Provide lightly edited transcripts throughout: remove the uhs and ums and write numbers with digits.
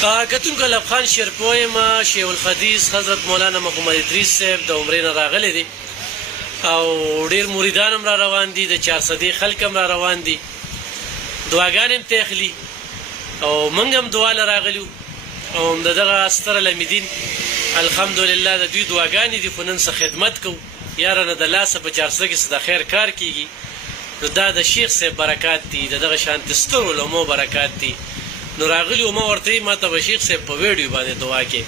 کتونکو لب خان شیرپوه یم شیخ الحدیث حضرت مولانا محمد ادریس صاحب د عمرې نه راغلی دی او ډېر مریدان هم را روان دي د 400 خلک هم را روان دي دعاګانې هم ته اخلي او موږ هم دعا له راغلي او د دغه ستر الحمیدین الحمدلله د دوی دعاګانې دي خو نن څه خدمت کوو یارانه د لاسه په 400 کې څه د خیر کار کیږي نو دا د شیخ صاحب برکات دي د دغه شانتې سترو علماو برکات دي نو راغلي وو ما ورته ما ته به شیخ صاحب په ویډیو باندې دعا کې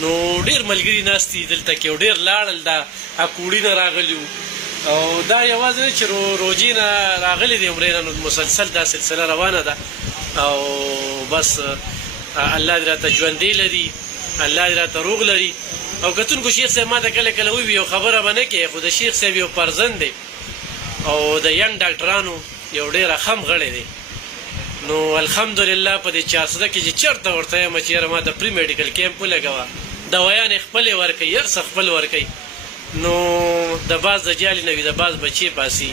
نو ډېر ملګري ناست دي دلته کې او ډېر لاړل دا اکوړي نه راغلي وو او دا یوازې نه چې روجې نه راغلي دي عمرې نه نو مسلسل دا سلسله روانه ده او بس الله دې راته ژوندی لري الله دې راته روغ لري او کتونکو شیخ صاحب ما ته کله کله وایي یو خبره به نه کوې خو د شیخ صاحب یو فرزند دی او د ینګ ډاکټرانو یو ډېر اخم غړی دی نو الحمدلله په دې 400 کې چې چېرته ورته یم چې یاره ما ته پري میډیکل کیمپ ولګوه دوایانې خپلې ورکوي هر څه خپل ورکوي نو د باز د جالې نه وي د باز بچې باسي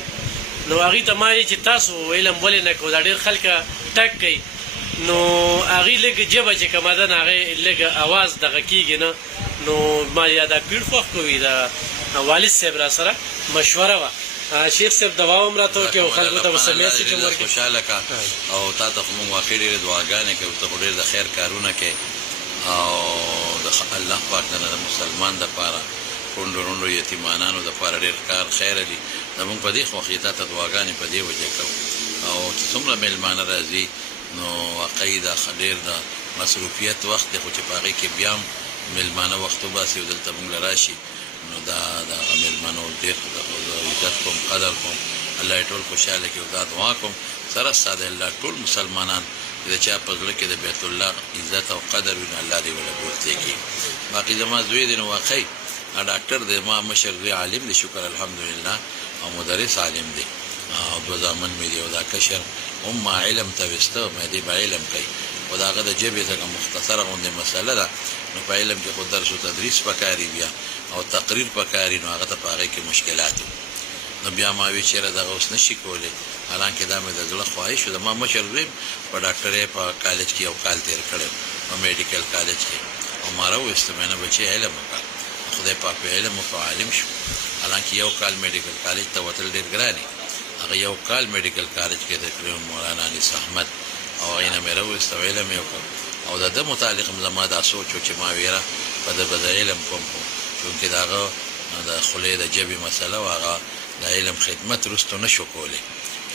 نو هغوی ته ما وایي چې تاسو علم ولې نه کوو دا ډېر خلکه ټک کوي نو هغوی لږ ژبه چې کومه ده نه هغې لږ اواز دغه کېږي نه نو ما یا دا پیړ خوښ کوي د والد صاحب را سره مشوره وه شیخ صاحب دوا هم راته وکړي او خلکو ته به سمیع سیټم ورکړي خوشحاله کا او تا ته خو موږ واقع ډېرې دعاګانې کوو ته خو ډېر د خیر کارونه کوې او د الله پاک نه د مسلمان دپاره کونډو رونډو یتیمانانو دپاره ډېر کار خیره دي زموږ په دې خوښې تا ته دعاګانې په دې وجه کوو او چې څومره میلمانه راځي نو واقعي دا ډېر د مصروفیت وخت دی خو چې په هغې کې بیا هم میلمانه وخت وباسي او دلته موږ له راشي نو دا د هغه میلمنو ډېر عزت کوم قدر کوم الله یې ټول خوشحاله کړي او دا دعا کوم سره ستا د الله ټول مسلمانان چې د چا په زړه کې د بیت الله عزت او قدر وي نو الله دې ورله بولتې کړي باقي زما زوی دی نو واقعي ډاکټر دی ما مشر دی عالم دی شکر الحمدلله او مدرس عالم دی او 2 زامن مې دي او دا کشر هم ما علم ته وسته مې دې به علم کوي خو د هغه د ژبې څخه مختصره غوندې مسله ده نو په علم کې خو درس و تدریس پکاري بیا او تقریر پکاري نو هغه ته په هغې کې مشکلات نو بیا ما وی چېرې دغه اوس نه شي کولی حالانکې دا مې د زړه خواهش و د ما مشر زوی په ډاکټرۍ په کالج کې یو کال تېر کړی په میډیکل کالج کې او ما راوویسته مې نه بچې علم وکړه خدای پاک په علم وکړو عالم شو حالانکې یو کال میډیکل کالج ته وتل ډېر ګران هغه یو کال میډیکل کالج کې تقریبا مولانا انیس احمد او هغې نه مې راوویسته او علم یې وکړ او د ده متعلق هم زما دا سوچ و چې ما ویره په ده به د علم کوم چونکې د هغه د خولې د ژبې مسله و هغه د علم خدمت وروستو نه شو کولی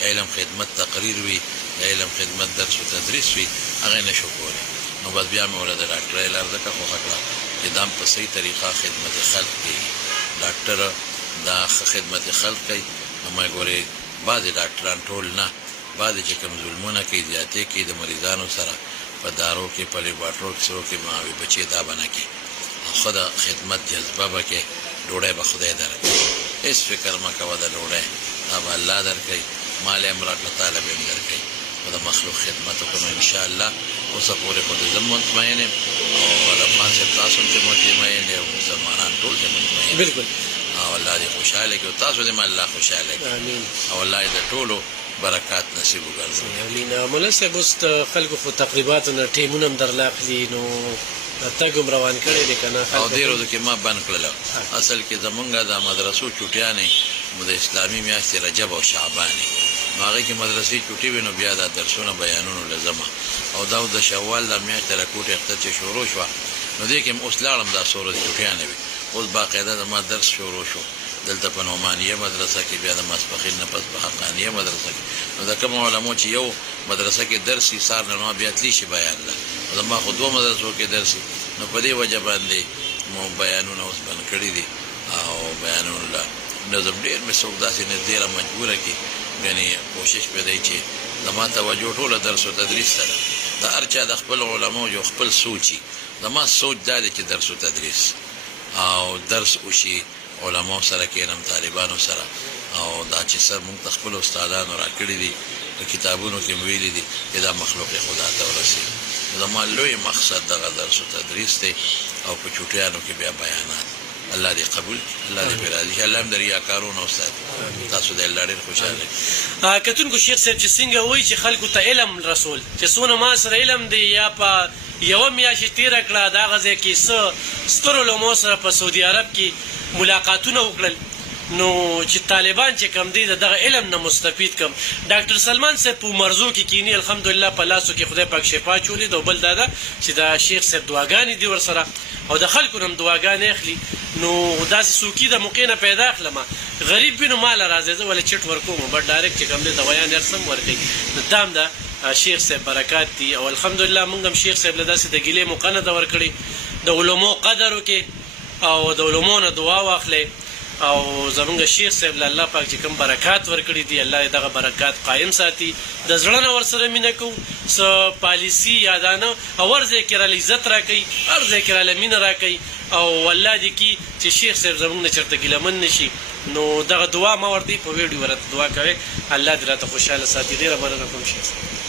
علم خدمت تقریر وي د علم خدمت درس و تدریس وي هغه نه شو کولی نو بس بیا مې ورله د ډاکټرۍ لار ځکه خوښه کړه چې دا هم په صحیح طریقه خدمت خلق کوي ډاکټر دا ښه خدمت خلق کوي نو ما ګورې بعضې ډاکټران ټول نه بعضې چې کوم ظلمونه کوي زیاتې کوي د مریضانو سره په دارو کې په لیبارټرو کې سرو کې ما وي بچې دا به نه کوي خو د خدمت جذبه به کې ډوډۍ به خدای درکوي هېڅ فکر مه کوه د ډوډۍ دا به الله درکوي مال یې هم راکړه تاله به هم درکوي خو د مخلوق خدمت وکړو انشاءالله اوسه پورې خو د زه مطمئن یم او رحمان صاحب تاسو هم چې مطمئن یې او مسلمانان ټول چې مطمئن بالکل او الله دې خوشحاله کړي او تاسو دې هم الله خوشحاله کړي او الله دې د ټولو برکات نصیب وګرځوي امین مولا صاحب اوس خلکو خو تقریباتو نه ټیمونه هم درله اخلي نو تګ هم روان کړی دی که نه او دې ورځو کې ما بند کړله اصل کې زمونږ د مدرسو چوټیانې د اسلامي میاشتې رجب او شعبانې نو هغې کې مدرسې چوټي وي نو بیا دا درسونه بیانونو لزمه او دا د شوال د میاشت رکوټې اختر چې شروع شوه نو دې کې هم اوس لاړم دا څو ورځې چوټیانې وي اوس باقاعده زما درس شروع شو دلته په نعمانیه مدرسه کې بیا د ماسپښین نه پس په حقانیه مدرسه کې نو د کومو علمو چې یو مدرسه کې درس وي سهار نه نو بیا تللی شي بیان ده او زما خو 2 مدرسو کې درس وي نو په دې وجه باندې مو بیانونه اوس بند کړي دي او بیانونو له نظم ډېر مې څوک داسې نږدې را مجبوره کړي یعنې کوشش پې دی چې زما توجه ټوله درس و تدریس ته ده د هر چا د خپل علماو یو خپل سوچ وي زما سوچ دا دی چې درس و تدریس او درس وشي علماو سره کېنم طالبانو سره او دا چې سر مونږ ته خپل استادانو راکړي دي په کتابونو کې مې ویلي دي چې دا مخلوق خدا ته ورسېږي زما لوی مقصد دغه درس و تدریس دی او په چوټیانو کې بیا بیانات الله دې قبول الله دې راضي الله هم د ریاکارونو استاد تاسو دې الله ډېر خوشاله کتونکو شیخ صاحب چې څنګه وایي چې خلکو ته علم رسول چې څونه ما سره علم دی یا په یوه میاشت تېره کړه د هغه ځای کې څه سترو علماو سره په سعودي عرب کې ملاقاتونه وکړل نو چې طالبان چې کم دی دغه علم نه مستفید کم ډاکټر سلمان صاحب په مرزو کې کینی الحمدلله په لاسو کې خدای پاک شفا چولې د بل دادا چې دا شیخ صاحب دعاګانې دی ورسره او د خلکو نم دعاګانې اخلي نو داسې سوکي د موقع نه پیدا اخلم غریب بینو مال راځي زه ولې چټ ورکوم بټ ډایرکټ چې کم دی دوايان ارسم ورکي دام دا شیخ صاحب برکات دي او الحمدلله موږ هم شیخ صاحب له داسې د ګیلې مقنه د ورکړي د علماء قدر وکي او د علماء نه دعا واخلي او زمونږ شیخ صاحب له الله پاک چې کوم برکات ورکړي دي الله دغه برکات قائم ساتي د زړه نه ورسره مینه کوو څه پالیسي یادانه او ورځې کې راله عزت راکوي هر ځای کې راله مینه راکوي او والله دې کې چې شیخ صاحب زمونږ نه چېرته ګیلمن نه شي نو دغه دعا ما ورته په ویډیو ورته دعا کوي الله دې راته خوشحاله ساتي ډېره مننه کوم شیخ صاحب